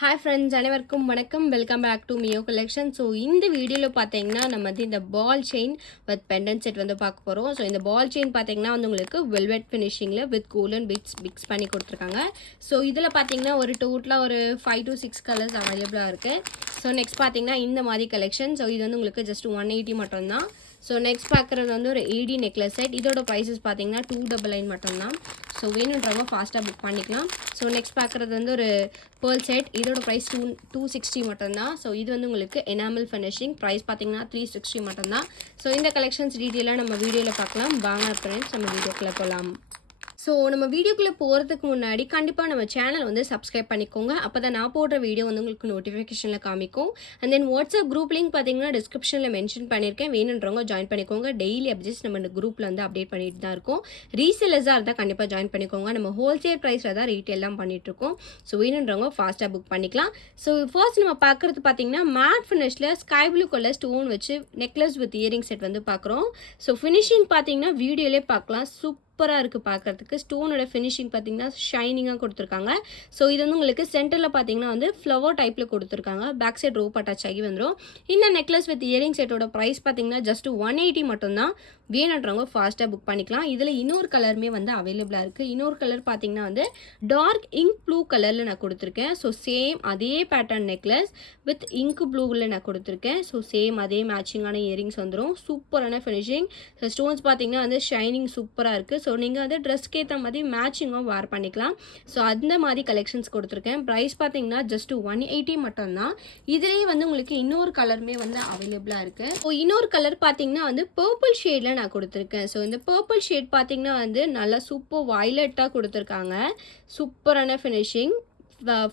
Hi friends, அனைவருக்கும் வணக்கம். Welcome back to Mio collection. So இந்த வீடியோவில் பார்த்தீங்கன்னா நம்ம வந்து இந்த ball chain with pendant set வந்து பார்க்க போகிறோம். ஸோ இந்த பால் செயின் பார்த்தீங்கன்னா வந்து உங்களுக்கு வெல்வெட் ஃபினிஷிங்கில் வித் கூலன் பிட்ஸ் மிக்ஸ் பண்ணி கொடுத்துருக்காங்க. ஸோ இதில் பார்த்தீங்கன்னா ஒரு டோட்டலாக ஒரு 5 to 6 கலர்ஸ் அவைலபிளாக இருக்குது. ஸோ நெக்ஸ்ட் பார்த்தீங்கன்னா இந்த மாதிரி கலெக்ஷன். ஸோ இது வந்து உங்களுக்கு ஜஸ்ட் 180 மட்டும்தான். ஸோ நெக்ஸ்ட் பார்க்குறது வந்து ஒரு ஏடி நெக்லஸ் செட். இதோட ப்ரைஸஸ் பார்த்தீங்கன்னா 299 மட்டும்தான். ஸோ வேணுன்றவங்க ஃபாஸ்ட்டாக புக் பண்ணிக்கலாம். ஸோ நெக்ஸ்ட் பார்க்குறது வந்து ஒரு பேர்ல் செட். இதோட ப்ரைஸ் 260 மட்டும்தான். ஸோ இது வந்து உங்களுக்கு எனாமல் ஃபினிஷிங். ப்ரைஸ் பார்த்தீங்கன்னா 360 மட்டும்தான். ஸோ இந்த கலெக்ஷன்ஸ் டீட்டெயிலாக நம்ம வீடியோவில் பார்க்கலாம். வாங்க ஃப்ரெண்ட்ஸ், நம்ம வீடியோக்குள்ளே போகலாம். ஸோ நம்ம வீடியோக்குள்ளே போகிறதுக்கு முன்னாடி கண்டிப்பாக நம்ம சேனல் வந்து சப்ஸ்கிரைப் பண்ணிக்கோங்க. அப்போ தான் நான் போடுற வீடியோ வந்து உங்களுக்கு நோட்டிஃபிகேஷனில் காமிக்கும். And then WhatsApp group link பார்த்தீங்கன்னா டிஸ்கிரிப்ஷனில் மென்ஷன் பண்ணியிருக்கேன். வேணுன்றவங்க ஜாயின் பண்ணிக்கோங்க. டெய்லி அப்டேட்ஸ் நம்ம இந்த குரூப்பில் வந்து அப்டேட் பண்ணிட்டு தான் இருக்கோம். ரீசேலர்ஸாக இருந்தால் கண்டிப்பாக ஜாயின் பண்ணிக்கோங்க. நம்ம ஹோல்சேல் ப்ரைஸில் தான் ரீட்டெயிலாம் பண்ணிகிட்ருக்கோம். ஸோ வேணுன்றவங்க ஃபாஸ்ட்டாக புக் பண்ணிக்கலாம். ஸோ ஃபர்ஸ்ட் நம்ம பார்க்குறது பார்த்தீங்கன்னா மேட் ஃபினிஷில் ஸ்கை ப்ளூ கலர் ஸ்டோன் வச்சு நெக்லஸ் வித் இயரிங் செட் வந்து பார்க்குறோம். ஸோ ஃபினிஷிங் பார்த்தீங்கன்னா வீடியோலே பார்க்கலாம். சூப்பராக இருக்குது பார்க்குறதுக்கு. ஸ்டோனோட ஃபினிஷிங் பார்த்தீங்கன்னா ஷைனிங்காக கொடுத்துருக்காங்க. ஸோ இது வந்து உங்களுக்கு சென்டரில் பார்த்தீங்கன்னா வந்து ஃப்ளவர் டைப்பில் கொடுத்துருக்காங்க. பேக் சைட் ரோப் அட்டாச் ஆகி வந்துடும். இந்த நெக்லஸ் வித் இயரிங் செட்டோட ப்ரைஸ் பார்த்தீங்கன்னா ஜஸ்ட் 180 மட்டும்தான். வேணுன்றவங்க ஃபாஸ்ட்டாக புக் பண்ணிக்கலாம். இதில் இன்னொரு கலருமே வந்து அவைலபிளாக இருக்குது. இன்னொரு கலர் பார்த்தீங்கன்னா வந்து டார்க் இங்க் ப்ளூ கலரில் நான் கொடுத்துருக்கேன். ஸோ சேம் அதே பேட்டர்ன் நெக்லஸ் வித் இங்க் ப்ளூவில் நான் கொடுத்துருக்கேன். ஸோ சேம் அதே மேட்சிங்கான இயரிங்ஸ் வந்துடும். சூப்பரான ஃபினிஷிங். ஸோ ஸ்டோன்ஸ் பார்த்தீங்கன்னா வந்து ஷைனிங் சூப்பராக இருக்குது. ஸோ நீங்கள் வந்து ட்ரெஸ்க்கு ஏற்ற மாதிரி மேட்சிங்காக வேர் பண்ணிக்கலாம். ஸோ அந்த மாதிரி கலெக்ஷன்ஸ் கொடுத்துருக்கேன். ப்ரைஸ் பார்த்தீங்கன்னா ஜஸ்ட் 180 மட்டும்தான். இதுலேயே வந்து உங்களுக்கு இன்னொரு கலருமே வந்து அவைலபிளாக இருக்குது. ஸோ இன்னொரு கலர் பார்த்தீங்கன்னா வந்து பர்பிள் ஷேடில் நான் கொடுத்துருக்கேன். ஸோ இந்த பர்பிள் ஷேட் பார்த்தீங்கன்னா வந்து நல்லா சூப்பர் வயலட்டாக கொடுத்துருக்காங்க. சூப்பரான ஃபினிஷிங்.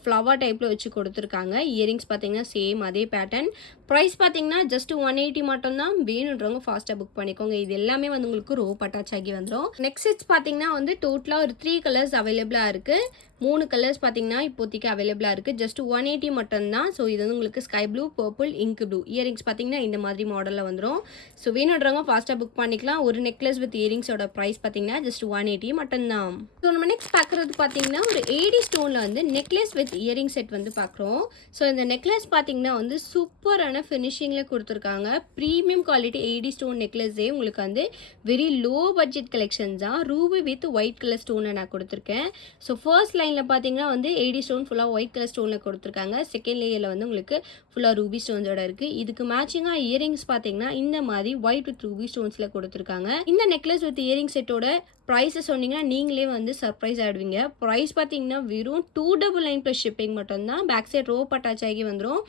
ஃப்ளவர் டைப்பில் வச்சு கொடுத்துருக்காங்க. இயரிங்ஸ் பார்த்தீங்கன்னா சேம் அதே பேட்டர்ன். ப்ரைஸ் பார்த்தீங்கன்னா ஜஸ்ட் 180 மட்டும்தான். வேணுன்றவங்க ஃபாஸ்ட்டாக புக் பண்ணிக்கோங்க. இது எல்லாமே வந்து உங்களுக்கு ரோப் அட்டாச் ஆகி வந்துடும். நெக்ஸ்ட் செட்ஸ் பார்த்தீங்கன்னா வந்து டோட்டலாக ஒரு 3 கலர்ஸ் அவைலபிளாக இருக்குது. 3 கலர்ஸ் பார்த்தீங்கன்னா இப்போதைக்கு அவைலபிளாக இருக்குது. ஜஸ்ட் 180 மட்டும்தான். ஸோ இது வந்து உங்களுக்கு sky blue, purple, ink blue. Earrings பார்த்தீங்கன்னா இந்த மாதிரி மாடலில் வந்துடும். ஸோ வேணுன்றவங்க ஃபாஸ்ட்டாக புக் பண்ணிக்கலாம். ஒரு நெக்லஸ் வித் இயரிங்ஸோட ப்ரைஸ் பார்த்தீங்கன்னா ஜஸ்ட் 180 மட்டும்தான். ஸோ நம்ம நெக்ஸ்ட் பார்க்குறது பார்த்தீங்கன்னா ஒரு ஏடி ஸ்டோனில் வந்து நெக்லஸ் வித் இயரிங் செட் வந்து பார்க்குறோம். ஸோ இந்த நெக்லஸ் பார்த்தீங்கன்னா வந்து சூப்பரான ஃபினிஷிங்கில் கொடுத்துருக்காங்க. ப்ரீமியம் குவாலிட்டி ஏடி ஸ்டோன் நெக்லஸே உங்களுக்கு வந்து வெரி லோ பட்ஜெட் கலெக்ஷன்ஸ் தான். ரூபி வித் ஒயிட் கலர் ஸ்டோனை நான் கொடுத்துருக்கேன். ஸோ ஃபர்ஸ்ட் லைனில் பார்த்தீங்கன்னா வந்து ஏடி ஸ்டோன் ஃபுல்லாக ஒயிட் கலர் ஸ்டோனில் கொடுத்துருக்காங்க. செகண்ட் லேயரில் வந்து உங்களுக்கு ஃபுல்லாக ரூபி ஸ்டோன்ஸோட இருக்குது. இதுக்கு மேட்சிங்காக இயரிங்ஸ் பார்த்தீங்கன்னா இந்த மாதிரி ஒயிட் வித் ரூபி ஸ்டோன்ஸில் கொடுத்துருக்காங்க. இந்த நெக்லஸ் வித் இயரிங் செட்டோட ப்ரைஸை சொன்னீங்கன்னா நீங்களே வந்து சர்ப்ரைஸ் ஆகிடுவீங்க. ப்ரைஸ் பார்த்தீங்கன்னா வெறும் 299 ப்ளஸ் ஷிப்பிங் மட்டும்தான். பேக் சைட் ரோப் அட்டாச் ஆகி வந்துடும்.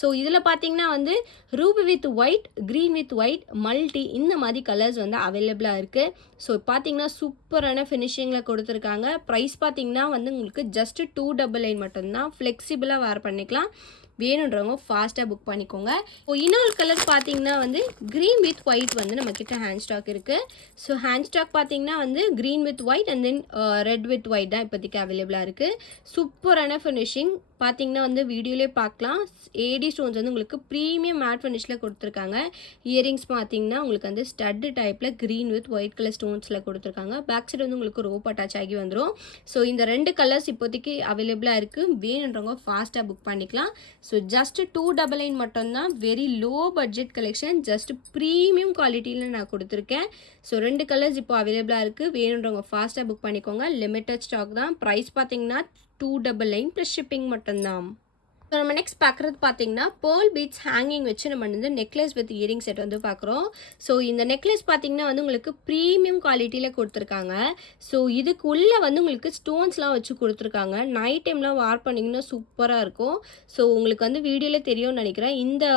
ஸோ இதில் பார்த்தீங்கன்னா வந்து Ruby with white, green with white, multi இந்த மாதிரி கலர்ஸ் வந்து அவைலபிளாக இருக்குது. ஸோ பார்த்தீங்கன்னா சூப்பரான ஃபினிஷிங்கில் கொடுத்துருக்காங்க. ப்ரைஸ் பார்த்தீங்கன்னா வந்து உங்களுக்கு ஜஸ்ட் 299 மட்டும்தான். ஃப்ளெக்சிபிளாக வேர் பண்ணிக்கலாம். வேணுன்றவங்க ஃபாஸ்ட்டாக புக் பண்ணிக்கோங்க. இன்னொரு கலர் பார்த்தீங்கன்னா வந்து க்ரீன் வித் ஒயிட் வந்து நம்மக்கிட்ட ஹேண்ட் ஸ்டாக் இருக்குது. ஸோ ஹேண்ட் ஸ்டாக் பார்த்தீங்கன்னா வந்து green with white and then red with white தான் இப்போதைக்கு அவைலபிளாக இருக்குது. சூப்பரான ஃபினிஷிங். பார்த்தீங்கன்னா வந்து வீடியோலே பார்க்கலாம். ஏடி ஸ்டோன்ஸ் வந்து உங்களுக்கு ப்ரீமியம் மேட் ஃபினிஷில் கொடுத்துருக்காங்க. இயரிங்ஸ் பார்த்தீங்கன்னா உங்களுக்கு வந்து ஸ்டட்டு டைப்பில் க்ரீன் வித் ஒயிட் கலர் ஸ்டோன்ஸில் கொடுத்துருக்காங்க. பேக் சைடு வந்து உங்களுக்கு ரோப் அட்டாச் ஆகி வந்துடும். ஸோ இந்த 2 கலர்ஸ் இப்போதைக்கு அவைலபிளாக இருக்குது. வேணுன்றவங்க ஃபாஸ்ட்டாக புக் பண்ணிக்கலாம். ஸோ ஜஸ்ட் 299 மட்டும்தான். Very low budget collection. Just premium குவாலிட்டியில் நான் கொடுத்துருக்கேன். ஸோ 2 கலர்ஸ் இப்போ அவைலபிளாக இருக்குது. வேணுன்றவங்க ஃபாஸ்ட்டாக புக் பண்ணிக்கோங்க. லிமிட்டட் ஸ்டாக் தான். ப்ரைஸ் பார்த்தீங்கன்னா 299 ப்ளஸ் ஷிப்பிங் மட்டும்தான். ஸோ நம்ம நெக்ஸ்ட் பார்க்குறது பார்த்தீங்கன்னா பேர்ல் பீட்ஸ் ஹேங்கிங் வச்சு நம்ம வந்து நெக்லஸ் வித் இயரிங் செட் வந்து பார்க்குறோம். ஸோ இந்த நெக்லஸ் பார்த்தீங்கன்னா வந்து உங்களுக்கு ப்ரீமியம் குவாலிட்டியில் கொடுத்துருக்காங்க. ஸோ இதுக்குள்ளே வந்து உங்களுக்கு ஸ்டோன்ஸ்லாம் வச்சு கொடுத்துருக்காங்க. நைட் டைம்லாம் வார் பண்ணிங்கன்னா சூப்பராக இருக்கும். ஸோ உங்களுக்கு வந்து வீடியோவில் தெரியும்னு நினைக்கிறேன். இந்த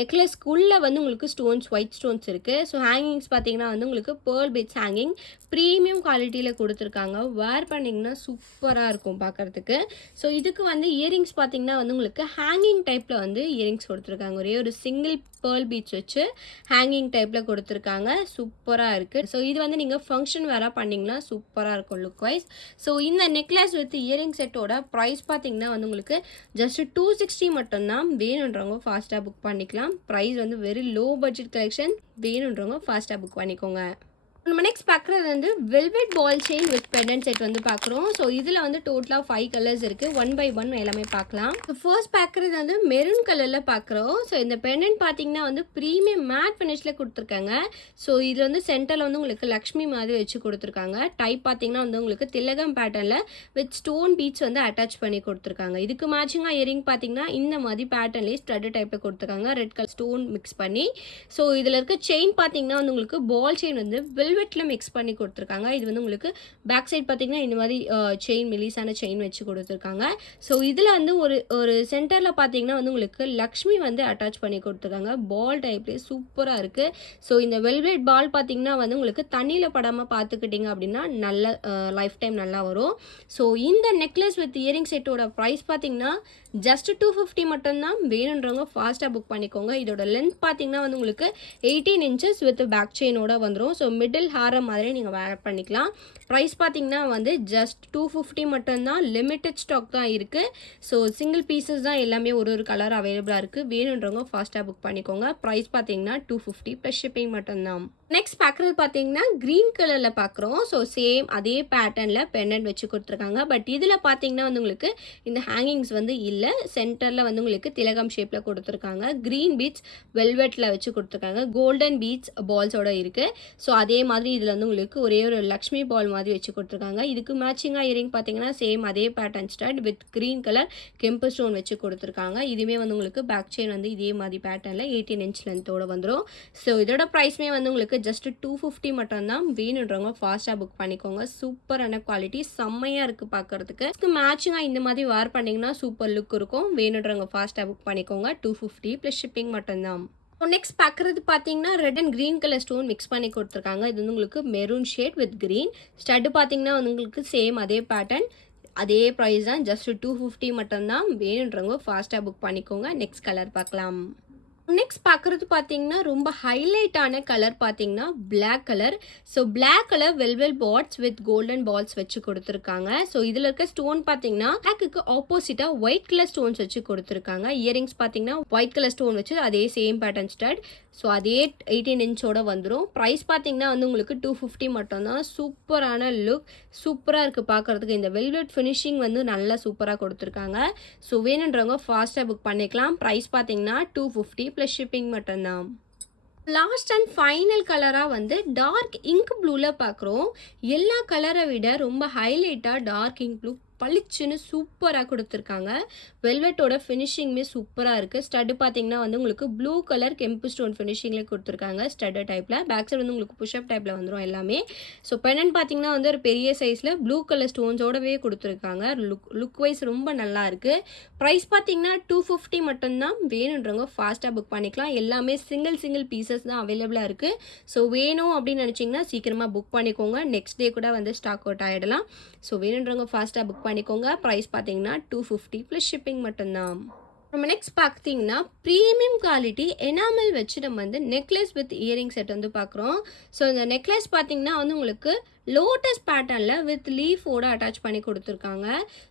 நெக்லஸ்க்குள்ளே வந்து உங்களுக்கு ஸ்டோன்ஸ், ஒயிட் ஸ்டோன்ஸ் இருக்குது. ஸோ ஹேங்கிங்ஸ் பார்த்தீங்கன்னா வந்து உங்களுக்கு பேர்ல் பீட்ஸ் ஹேங்கிங் ப்ரீமியம் குவாலிட்டியில் கொடுத்துருக்காங்க. வேர் பண்ணிங்கன்னா சூப்பராக இருக்கும் பார்க்குறதுக்கு. ஸோ இதுக்கு வந்து இயரிங்ஸ் பார்த்தீங்கன்னா வந்து உங்களுக்கு ஹேங்கிங் டைப்பில் வந்து இயரிங்ஸ் கொடுத்துருக்காங்க. ஒரே ஒரு சிங்கிள் பேர்ல் பீட்ஸ் வச்சு ஹேங்கிங் டைப்பில் கொடுத்துருக்காங்க. சூப்பராக இருக்குது. ஸோ இது வந்து நீங்கள் ஃபங்க்ஷன் வேற பண்ணிங்கன்னா சூப்பராக இருக்கும் லுக் வைஸ். ஸோ இந்த நெக்லஸ் வித் இயரிங் செட்டோட ப்ரைஸ் பார்த்தீங்கன்னா வந்து உங்களுக்கு ஜஸ்ட் 260 மட்டும்தான். வேணுன்றவங்க ஃபாஸ்ட்டாக புக் பண்ணிக்கலாம். ப்ரைஸ் வந்து வெரி லோ பட்ஜெட் கலெக்ஷன். வேணுன்றவங்க ஃபாஸ்ட்டாக புக் பண்ணிக்கோங்க. நம்ம நெக்ஸ்ட் பார்க்குறது வந்து velvet ball chain with pendant set வந்து பார்க்குறோம். ஸோ இதில் வந்து டோட்டலாக 5 கலர்ஸ் இருக்குது. ஒன் பை ஒன் எல்லாமே பார்க்கலாம். ஸோ ஃபர்ஸ்ட் பார்க்குறது வந்து மெரூன் கலரில் பார்க்குறோம். ஸோ இந்த பெண்டன்ட் பார்த்தீங்கன்னா வந்து ப்ரீமியம் மேட் ஃபினிஷில் கொடுத்துருக்காங்க. ஸோ இதில் வந்து சென்டரில் வந்து உங்களுக்கு லக்ஷ்மி மாதிரி வச்சு கொடுத்துருக்காங்க. டைப் பார்த்தீங்கன்னா வந்து உங்களுக்கு திலகம் பேட்டர்னில் வித் ஸ்டோன் பீட்ஸ் வந்து அட்டாச் பண்ணி கொடுத்துருக்காங்க. இதுக்கு மேட்சிங்காக இயரிங் பார்த்தீங்கன்னா இந்த மாதிரி பேட்டர்ன்லேயே ஸ்டட் டைப்பில் கொடுத்துருக்காங்க. ரெட் கலர் ஸ்டோன் மிக்ஸ் பண்ணி. ஸோ இதில் இருக்க செயின் பார்த்தீங்கன்னா வந்து உங்களுக்கு பால் செயின் வந்து வெல்வெட்டில் மிக்ஸ் பண்ணி கொடுத்துருக்காங்க. இது வந்து உங்களுக்கு பேக் சைட் பார்த்தீங்கன்னா இந்த மாதிரி செயின் மெலிசான செயின் வச்சு கொடுத்துருக்காங்க. ஸோ இதில் வந்து ஒரு சென்டரில் பார்த்தீங்கன்னா வந்து உங்களுக்கு லக்ஷ்மி வந்து அட்டாச் பண்ணி கொடுத்துருக்காங்க. பால் டைப்லேயே சூப்பராக இருக்குது. ஸோ இந்த வெல்வெட் பால் பார்த்தீங்கன்னா வந்து உங்களுக்கு தண்ணியில் படாமல் பார்த்துக்கிட்டிங்க அப்படின்னா நல்ல லைஃப் டைம் நல்லா வரும். ஸோ இந்த நெக்லஸ் வித் இயரிங் செட்டோட ப்ரைஸ் பார்த்தீங்கன்னா ஜஸ்ட் 250 மட்டும்தான். வேணுன்றவங்க ஃபாஸ்ட்டாக புக் பண்ணிக்கோங்க. இதோட லென்த் பார்த்தீங்கன்னா வந்து உங்களுக்கு 18 inches வித் பேக் செயினோட வந்துடும். ஸோ மிடில் ஹாரம் மாதிரி நீங்கள் வேர் பண்ணிக்கலாம். ப்ரைஸ் பார்த்தீங்கன்னா வந்து ஜஸ்ட் 250 மட்டும்தான். லிமிட்டட் ஸ்டாக் தான் இருக்குது. ஸோ சிங்கிள் பீசஸ் தான் எல்லாமே ஒரு கலர் அவைலபிளாக இருக்குது. வேணுன்றவங்க ஃபாஸ்ட்டாக புக் பண்ணிக்கோங்க. ப்ரைஸ் பார்த்தீங்கன்னா 250 ப்ளஸ் ஷிப்பிங் மட்டும்தான். நெக்ஸ்ட் பார்க்குறது பார்த்தீங்கன்னா க்ரீன் கலரில் பார்க்குறோம். ஸோ சேம் அதே பேட்டர்னில் பெண்டன்ட் வச்சு கொடுத்துருக்காங்க. பட் இதில் பார்த்தீங்கன்னா வந்து உங்களுக்கு இந்த ஹேங்கிங்ஸ் வந்து இல்லை. சென்டரில் வந்து உங்களுக்கு திலகம் ஷேப்பில் கொடுத்துருக்காங்க. க்ரீன் பீட்ஸ் வெல்வெட்டில் வச்சு கொடுத்துருக்காங்க. கோல்டன் பீட்ஸ் பால்ஸோட இருக்குது. ஸோ அதே மாதிரி இதில் வந்து உங்களுக்கு ஒரே ஒரு லக்ஷ்மி பால் மாதிரி வச்சு கொடுத்துருக்காங்க. இதுக்கு மேட்சிங்காக இயரிங் பார்த்தீங்கன்னா சேம் அதே pattern stud with green colour கெம்பு ஸ்டோன் வச்சு கொடுத்துருக்காங்க. இதுவுமே வந்து உங்களுக்கு பேக் செயின் வந்து இதே மாதிரி பேட்டர்னில் 18 inch லென்த்தோடு வந்துடும். ஸோ இதோட ப்ரைஸ்மே வந்து உங்களுக்கு ஜஸ்ட் 250 மட்டும்தான். வேணுன்றவங்க ஃபாஸ்ட்டாக புக் பண்ணிக்கோங்க. சூப்பரான குவாலிட்டி, செம்மையாக இருக்குது பார்க்குறதுக்கு. இதுக்கு மேட்சிங்காக இந்த மாதிரி வேர் பண்ணிங்கன்னா சூப்பர் லுக் இருக்கும். வேணுன்றவங்க ஃபாஸ்ட்டாக புக் பண்ணிக்கோங்க. 250 ப்ளஸ் ஷிப்பிங் மட்டும்தான். நெக்ஸ்ட் பார்க்குறது பார்த்தீங்கன்னா red and green colour stone mix பண்ணி கொடுத்துருக்காங்க. இது வந்து உங்களுக்கு maroon shade with green. Stud பார்த்தீங்கன்னா உங்களுக்கு சேம் அதே பேட்டர்ன் அதே ப்ரைஸ் தான். ஜஸ்ட் 250 மட்டும்தான். வேணுன்றவங்க ஃபாஸ்ட்டாக புக் பண்ணிக்கோங்க. நெக்ஸ்ட் கலர் பார்க்கலாம். நெக்ஸ்ட் பார்க்குறது பார்த்தீங்கன்னா ரொம்ப ஹைலைட்டான கலர் பார்த்தீங்கன்னா black colour. So black colour velvet pots with golden balls வச்சு கொடுத்துருக்காங்க. ஸோ இதில் இருக்க ஸ்டோன் பார்த்தீங்கன்னா பிளாக்கு ஆப்போசிட்டாக ஒயிட் கலர் ஸ்டோன்ஸ் வச்சு கொடுத்துருக்காங்க. இயரிங்ஸ் பார்த்தீங்கன்னா ஒயிட் கலர் ஸ்டோன் வச்சு அதே சேம் பேட்டர்ன் ஸ்டட். ஸோ அதே 18 inch வந்துடும். ப்ரைஸ் பார்த்தீங்கன்னா வந்து உங்களுக்கு 250 மட்டும்தான். சூப்பரான லுக், சூப்பராக இருக்குது பார்க்குறதுக்கு. இந்த வெல்வெட் ஃபினிஷிங் வந்து நல்லா சூப்பராக கொடுத்துருக்காங்க. ஸோ வேணுன்றவங்க ஃபாஸ்ட்டாக புக் பண்ணிக்கலாம். ப்ரைஸ் பார்த்தீங்கன்னா 250 ப்ளஸ் ஷிப்பிங் மட்டும்தான். லாஸ்ட் அண்ட் ஃபைனல் கலராக வந்து டார்க் இங்க் ப்ளூவில் பார்க்குறோம். எல்லா கலரை விட ரொம்ப ஹைலைட்டாக டார்க் இங்க் ப்ளூ பளிச்சுன்னு சூப்பராக கொடுத்துருக்காங்க. வெல்வெட்டோட ஃபினிஷிங்குமே சூப்பராக இருக்குது. ஸ்டட்டு பார்த்தீங்கன்னா வந்து உங்களுக்கு ப்ளூ கலர் கெம்பு ஸ்டோன் ஃபினிஷிங்கில் கொடுத்துருக்காங்க. ஸ்டட்டு டைப்பில் பேக் சைடு வந்து உங்களுக்கு புஷ்அப் டைப்பில் வந்துடும் எல்லாமே. ஸோ பெண்டன்ட் பார்த்தீங்கன்னா வந்து ஒரு பெரிய சைஸில் ப்ளூ கலர் ஸ்டோன்ஸோடவே கொடுத்துருக்காங்க. லுக் வைஸ் ரொம்ப நல்லா இருக்குது. ப்ரைஸ் பார்த்தீங்கன்னா 250 மட்டும்தான். வேணுன்றவங்க ஃபாஸ்ட்டாக புக் பண்ணிக்கலாம். எல்லாமே சிங்கிள் பீசஸ் தான் அவைலபிளாக இருக்குது. ஸோ வேணும் அப்படின்னு நினச்சிங்கன்னா சீக்கிரமாக புக் பண்ணிக்கோங்க. நெக்ஸ்ட் டே கூட வந்து ஸ்டாக் அவுட் ஆகிடலாம். ஸோ வேணுன்றவங்க ஃபாஸ்ட்டாக புக் பண்ணிக்கோங்க. ப்ரைஸ் பார்த்தீங்கன்னா 250 ப்ளஸ் ஷிப்பிங் மட்டும்தான். நம்ம நெக்ஸ்ட் பார்த்தீங்கன்னா ப்ரீமியம் குவாலிட்டி எனாமல் வச்சு நம்ம வந்து நெக்லஸ் வித் இயரிங் செட் வந்து பார்க்குறோம். ஸோ இந்த நெக்லஸ் பார்த்தீங்கன்னா வந்து உங்களுக்கு லோட்டஸ் பேட்டர்னில் வித் லீஃபோட அட்டாச் பண்ணி கொடுத்துருக்காங்க.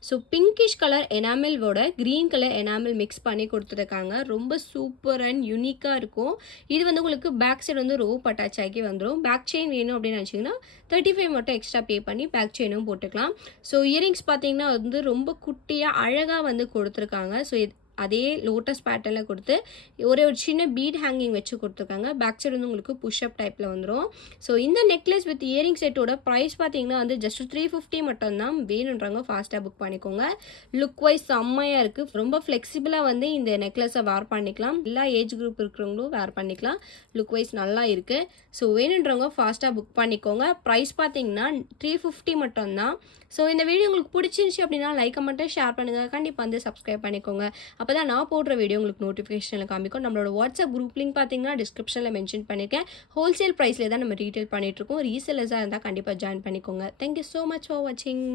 ஸோ பிங்கிஷ் கலர் எனாமிலோட க்ரீன் கலர் எனாமில் மிக்ஸ் பண்ணி கொடுத்துருக்காங்க. ரொம்ப சூப்பர் அண்ட் யூனிக்காக இருக்கும். இது வந்து உங்களுக்கு பேக் சைடு வந்து ரோப் அட்டாச் ஆகி வந்துடும். பேக் செயின் வேணும் அப்படின்னு நினச்சிங்கன்னா 35 மட்டும் எக்ஸ்ட்ரா பே பண்ணி பேக் செயினும் போட்டுக்கலாம். ஸோ இயரிங்ஸ் பார்த்தீங்கன்னா வந்து ரொம்ப குட்டியாக அழகாக வந்து கொடுத்துருக்காங்க. ஸோ அதே லோட்டஸ் பேட்டர்னில் கொடுத்து ஒரு சின்ன பீட் ஹேங்கிங் வச்சு கொடுத்துருக்காங்க. பேக் சைடு வந்து உங்களுக்கு புஷ்அப் டைப்பில் வந்துடும். ஸோ இந்த நெக்லஸ் வித் இயரிங் செட்டோட ப்ரைஸ் பார்த்தீங்கன்னா வந்து ஜஸ்ட் 350 மட்டும்தான். வேணுன்றவங்க ஃபாஸ்ட்டாக புக் பண்ணிக்கோங்க. லுக் வைஸ் செம்மையாக இருக்குது. ரொம்ப ஃப்ளெக்சிபிளாக வந்து இந்த நெக்லஸை வேர் பண்ணிக்கலாம். எல்லா ஏஜ் குரூப் இருக்கிறவங்களும் வேர் பண்ணிக்கலாம். லுக் வைஸ் நல்லா இருக்குது. ஸோ வேணுன்றவங்க ஃபாஸ்ட்டாக புக் பண்ணிக்கோங்க. ப்ரைஸ் பார்த்தீங்கன்னா 350 மட்டும்தான். ஸோ இந்த வீடியோ உங்களுக்கு பிடிச்சிருந்துச்சி அப்படின்னா லைக்கை மட்டும் ஷேர் பண்ணுங்கள். கண்டிப்பாக வந்து சப்ஸ்கிரைப் பண்ணிக்கோங்க. அப்போ தான் நான் போடுற வீடியோ உங்களுக்கு நோட்டிஃபிகேஷனில் காமிக்கும். நம்மளோட வாட்ஸ்அப் குரூப் லிங்க் பார்த்தீங்கன்னா டிஸ்கிரிப்ஷனில் மென்ஷன் பண்ணியிருக்கேன். ஹோல்சேல் ப்ரைஸில் தான் நம்ம ரீட்டெயில் பண்ணிகிட்ருக்கோம். ரீசேலர்ஸாக இருந்தால் கண்டிப்பாக ஜாயின் பண்ணிக்கோங்க. தேங்க்யூ ஸோ மச் ஃபார் வாட்சிங்.